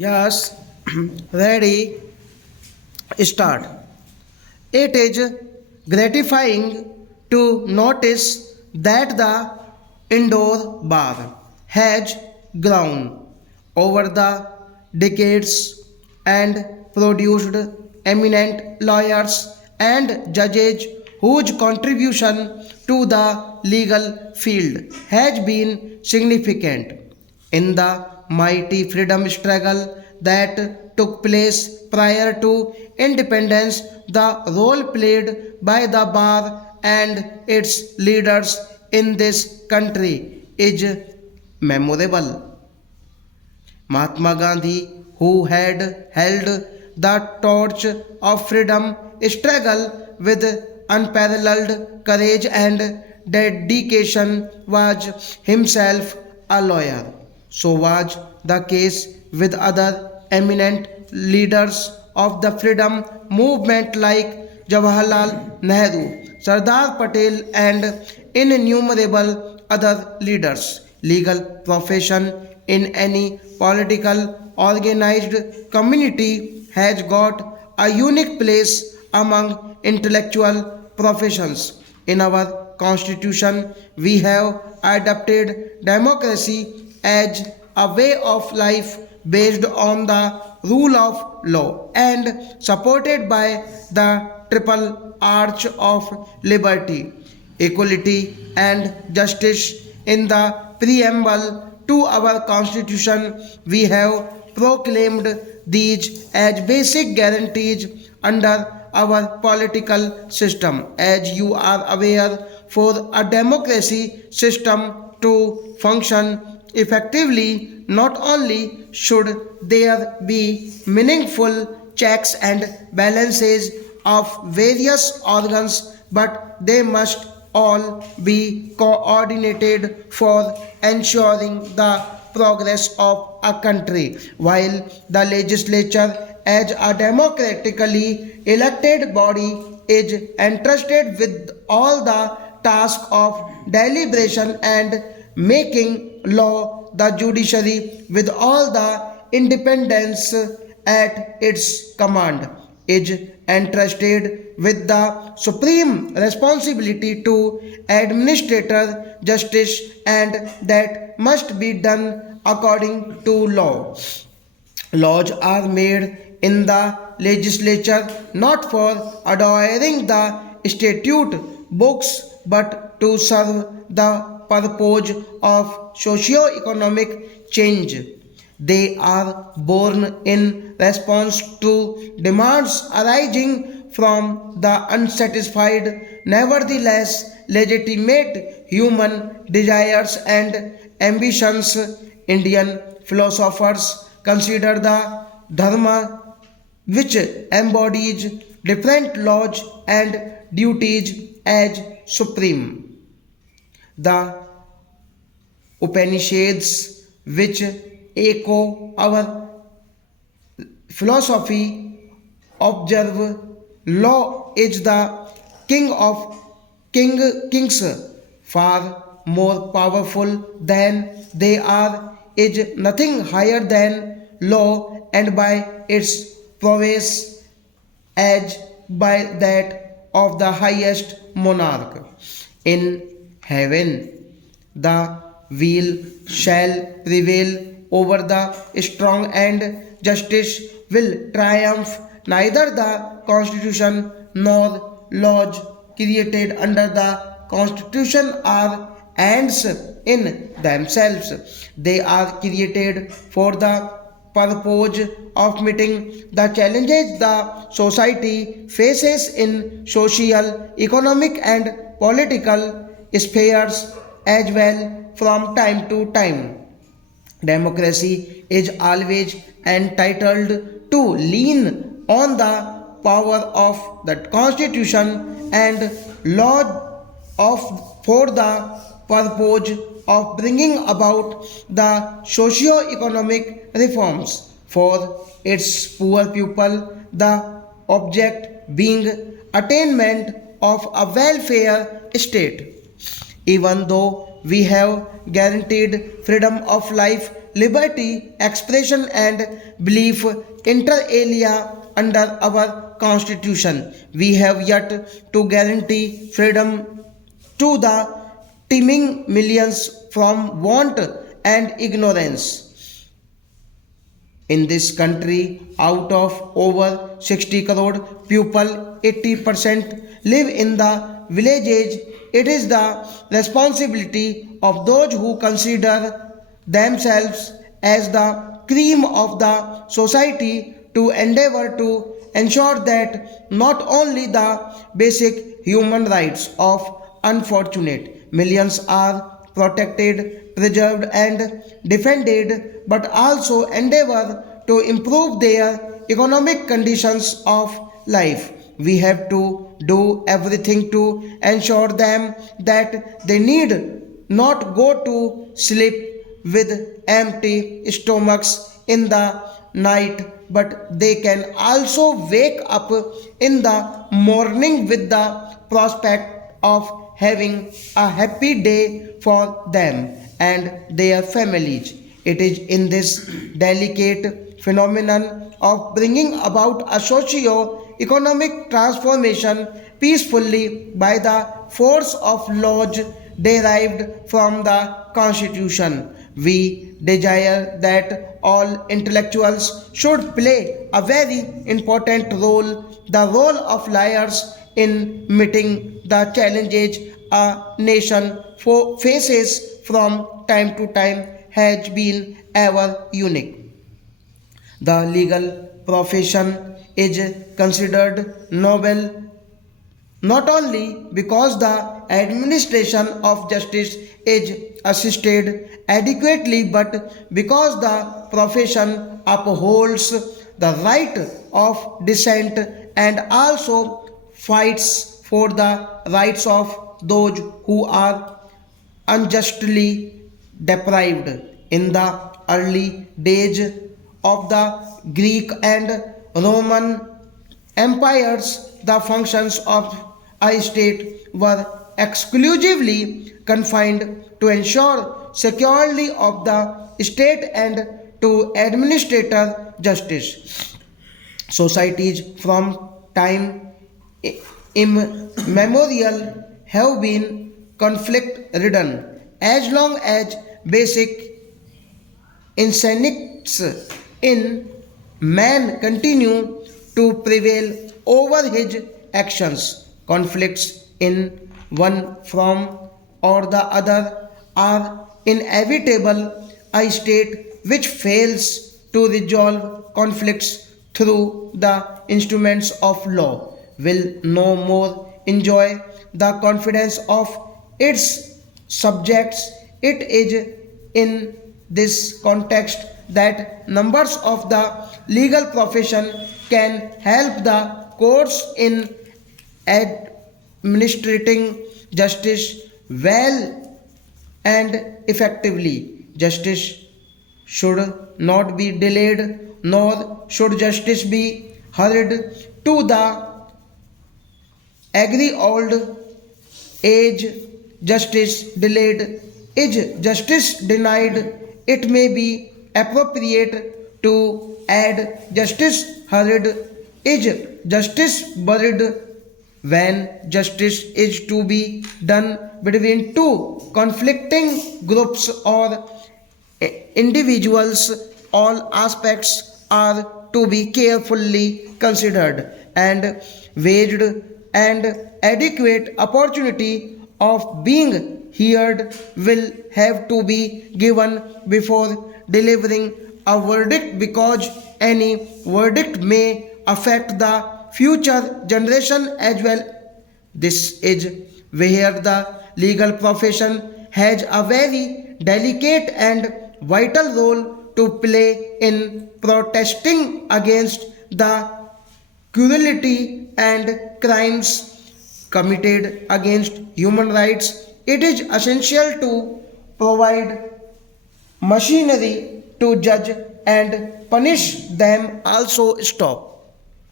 Yes, ready, start. It is gratifying to notice that the indoor bar has grown over the decades and produced eminent lawyers and judges whose contribution to the legal field has been significant in the mighty freedom struggle that took place prior to independence. The role played by the bar and its leaders in this country is memorable. Mahatma Gandhi, who had held the torch of freedom struggle with unparalleled courage and dedication, was himself a lawyer. So was the case with other eminent leaders of the freedom movement like Jawaharlal Nehru, Sardar Patel, and innumerable other leaders. Legal profession in any political organized community has got a unique place among intellectual professions. In our constitution, we have adopted democracy as a way of life based on the rule of law and supported by the triple arch of liberty, equality, and justice. In the preamble to our constitution, we have proclaimed these as basic guarantees under our political system. As you are aware, for a democracy system to function effectively, not only should there be meaningful checks and balances of various organs, but they must all be coordinated for ensuring the progress of a country. While the legislature, as a democratically elected body, is entrusted with all the task of deliberation and making law, the judiciary, with all the independence at its command, is entrusted with the supreme responsibility to administer justice, and that must be done according to law. Laws are made in the legislature not for adhering the statute books but to serve the purpose of socio-economic change. They are born in response to demands arising from the unsatisfied, nevertheless legitimate human desires and ambitions. Indian philosophers consider the Dharma, which embodies different laws and duties, as supreme. The Upanishads, which echo our philosophy, observe law is the king of kings, far more powerful than they are, is nothing higher than law, and by its prowess as by that of the highest monarch. In heaven, the will shall prevail over the strong, and justice will triumph. Neither the constitution nor laws created under the constitution are ends in themselves. They are created for the purpose of meeting the challenges the society faces in social, economic, and political spheres as well. From time to time, democracy is always entitled to lean on the power of the constitution and law of for the purpose of bringing about the socio-economic reforms for its poor people, the object being attainment of a welfare state. Even though we have guaranteed freedom of life, liberty, expression and belief inter alia under our constitution. We have yet to guarantee freedom to the teeming millions from want and ignorance. In this country, out of over 60 crore people, 80% live in the villages. It is the responsibility of those who consider themselves as the cream of the society to endeavor to ensure that not only the basic human rights of unfortunate millions are protected, preserved, and defended, but also endeavor to improve their economic conditions of life. We have to do everything to ensure them that they need not go to sleep with empty stomachs in the night, but they can also wake up in the morning with the prospect of having a happy day for them and their families. It is in this delicate phenomenon of bringing about a socio-economic transformation peacefully by the force of laws derived from the Constitution. We desire that all intellectuals should play a very important role, the role of liars in meeting the challenges a nation faces from time to time has been ever unique. The legal profession is considered noble not only because the administration of justice is assisted adequately, but because the profession upholds the right of dissent and also fights for the rights of those who are unjustly deprived. In the early days of the Greek and Roman empires, the functions of a state were exclusively confined to ensure security of the state and to administer justice. Societies from time immemorial have been conflict ridden. As long as basic instincts in man continue to prevail over his actions, conflicts in one form or the other are inevitable. A state which fails to resolve conflicts through the instruments of law will no more enjoy the confidence of its subjects. It is in this context that numbers of the legal profession can help the courts in administrating justice well and effectively. Justice should not be delayed, nor should justice be hurried to the agree old age. Justice delayed is justice denied. It may be appropriate to add justice hurried is justice buried when justice is to be done between two conflicting groups or individuals. All aspects are to be carefully considered and weighed, and adequate opportunity of being heard will have to be given before delivering a verdict, because any verdict may affect the future generation as well. This is where the legal profession has a very delicate and vital role to play in protesting against the cruelty and crimes committed against human rights. It is essential to provide machinery to judge and punish them. Also stop.